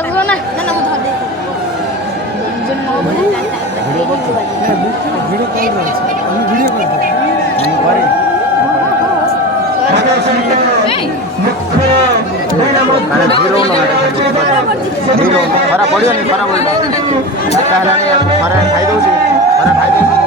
लागलो ना ना ना उधर देखो जो नो बोले वीडियो कॉल हम वीडियो कॉल करे ଖରା ପଡ଼ିବନି ଖରା ପଡ଼ିବ ଚାରିଟା ହେଲାଣି ଖରା ଖାଇଦେଉଛି ଖରା ଖାଇଦେଉଛି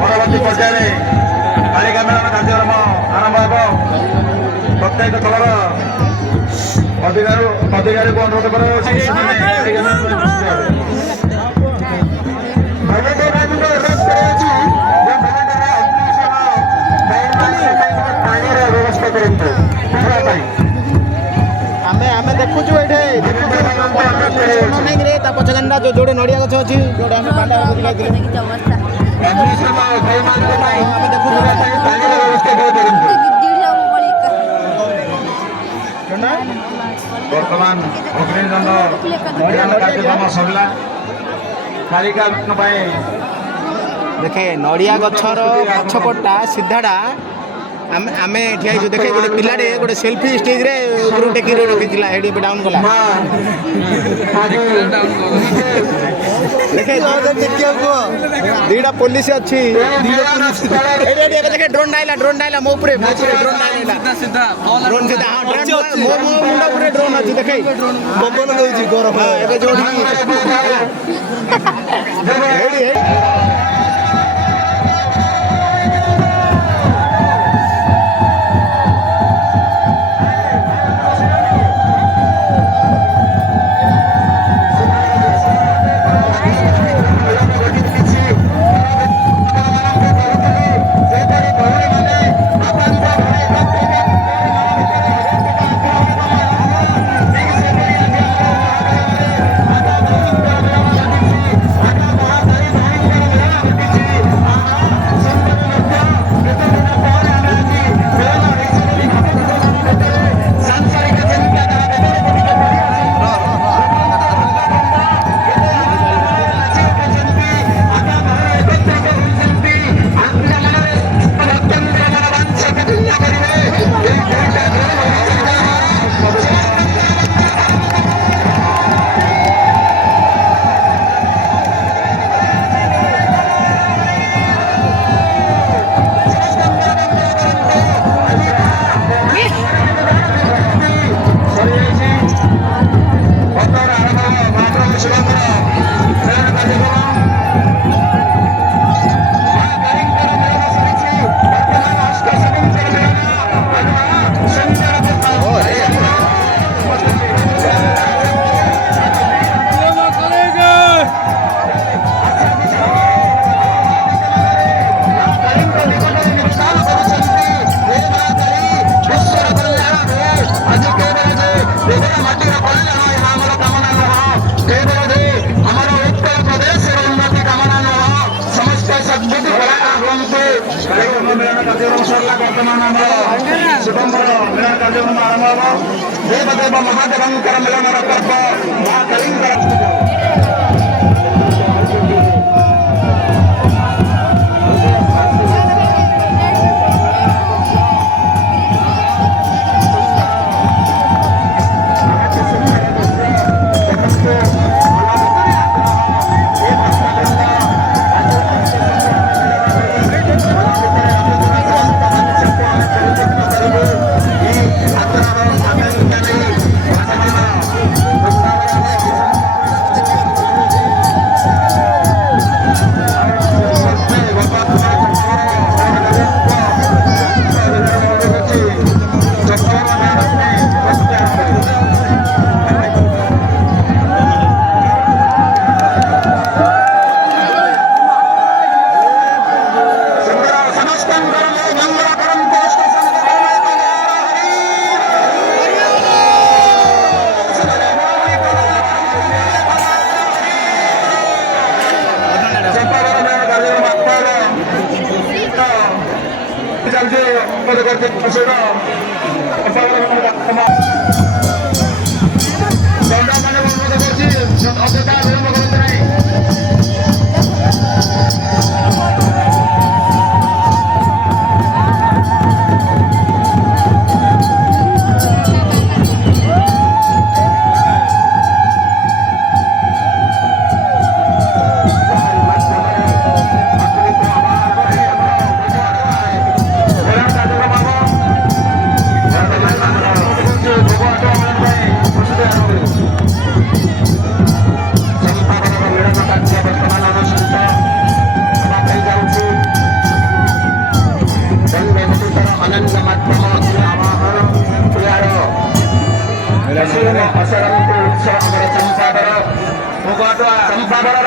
ପରବର୍ତ୍ତୀ ପର୍ଯ୍ୟାୟରେ ବାଳିକା ମେଳନ କାର୍ଯ୍ୟକ୍ରମ ଆରମ୍ଭ ହେବ। ପ୍ରତ୍ୟେକ ଦଳର ଅଧିକାରୀଙ୍କୁ ଅନୁରୋଧ କରାଯାଉଛି ପାଣିର ବ୍ୟବସ୍ଥା କରନ୍ତୁ ପାଇଁ। ଆମେ ଦେଖୁଛୁ ଏଇଠି ତା ପଛ ଗାଣ୍ଡା ଯୋଉଠି ନଡ଼ିଆ ଗଛ ଅଛି ଯୋଉଠି ଆମେ ପାଣ୍ଡା ଆମେ ଦେଖୁଛୁ ବର୍ତ୍ତମାନ ଅଗ୍ନିଦଣ୍ଡ କାର୍ଯ୍ୟକ୍ରମ ସରିଲା। କାଳିକା ପାଇଁ ଦେଖେ ନଡ଼ିଆ ଗଛର ପଛପଟଟା ସିଧାଟା ଆମେ ଠିଆ ହେଇଛୁ। ଦେଖେ ଗୋଟେ ପିଲାଟେ ଗୋଟେ ସେଲ୍ଫି ଷ୍ଟିକ୍ରେ ଉପରୁ ଟେକିରେ ରଖିଥିଲା ଏଠି ଏବେ ଡାଉନ୍ କଲା। ଦେଖେ ଦିଟା ପୋଲିସ ଅଛି। ଦେଖେ ଡ୍ରୋନ୍ ଆଇଲା ମୋ ଉପରେ ଡ୍ରୋନ୍ ସିଧା ମୋ ମୁଣ୍ଡ ଉପରେ ଡ୍ରୋନ୍ ଅଛି। ଦେଖେ ପବନ ଦଉଛି ଗରମ ଏବେ ଯୋଉଠି ମାଟିର କଲ୍ୟାଣ ଏହା ଆମର କାମନା ନୁହଁ, କେବଳ ଯେ ଆମର ଉତ୍ତର ପ୍ରଦେଶର ଉନ୍ନତି କାମନା ନୁହଁ, ସମସ୍ତ ସଦ୍ବୁଦ୍ଧି କଳାକାର ହୁଅନ୍ତୁ। କାର୍ଯ୍ୟକ୍ରମ ମିଳନ କାର୍ଯ୍ୟକ୍ରମ ସରିଲା। ବର୍ତ୍ତମାନ ଆମର ଶୁଭଙ୍କର ମିଳନ କାର୍ଯ୍ୟକ୍ରମ ଆରମ୍ଭ ହେବ। ଦେବଦେବ ମହାଦେବଙ୍କର ମିଳନର ପର୍ବ ମହାକାଳୀଙ୍କର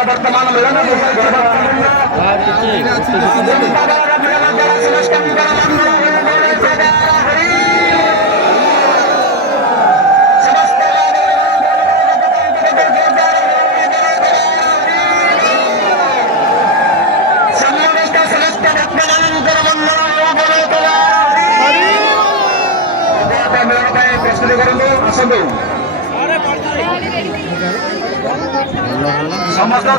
ବର୍ତ୍ତମାନ ମିଳନ ପ୍ରସ୍ତୁତି କରନ୍ତୁ। ଆସନ୍ତୁ ସମସ୍ତ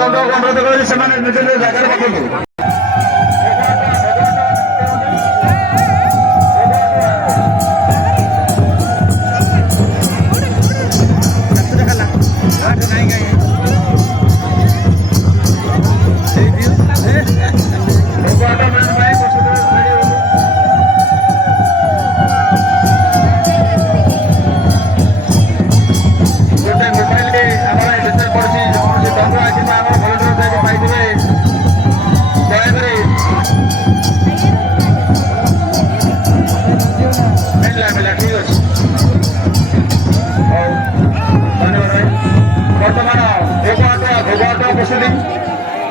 ଦଣ୍ଡ ଅନୁରୋଧ କରି ସେମାନେ ନିଜ ନିଜ ଜାଗାରେ ବସନ୍ତୁ।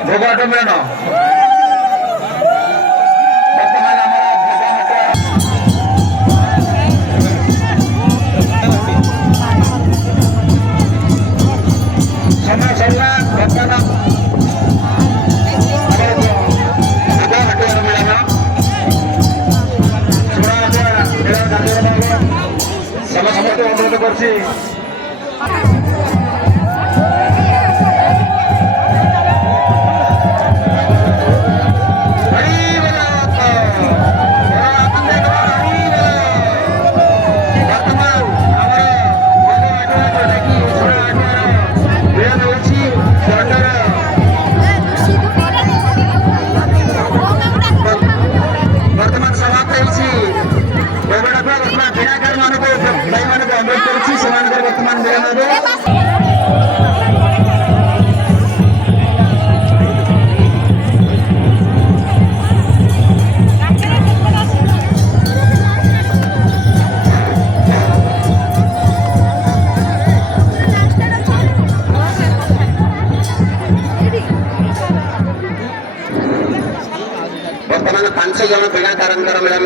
ଭୋଗ ମିଳନ ସମୟ ସରିଲା। ବର୍ତ୍ତମାନ ସମସ୍ତେ ଅନୁରୋଧ କରୁଛି ବର୍ତ୍ତମାନ 5 ଜଣ ପିଲାକାରଙ୍କର ମିଳନ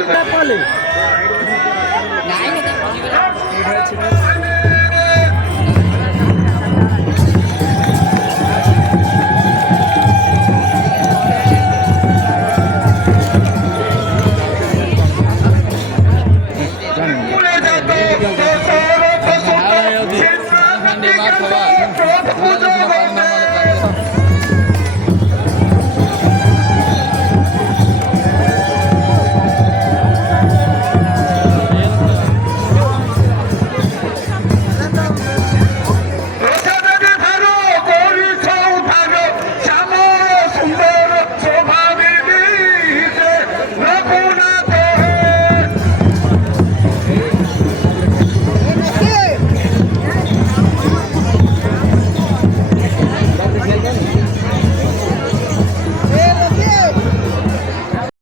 ପ୍ରଭୁ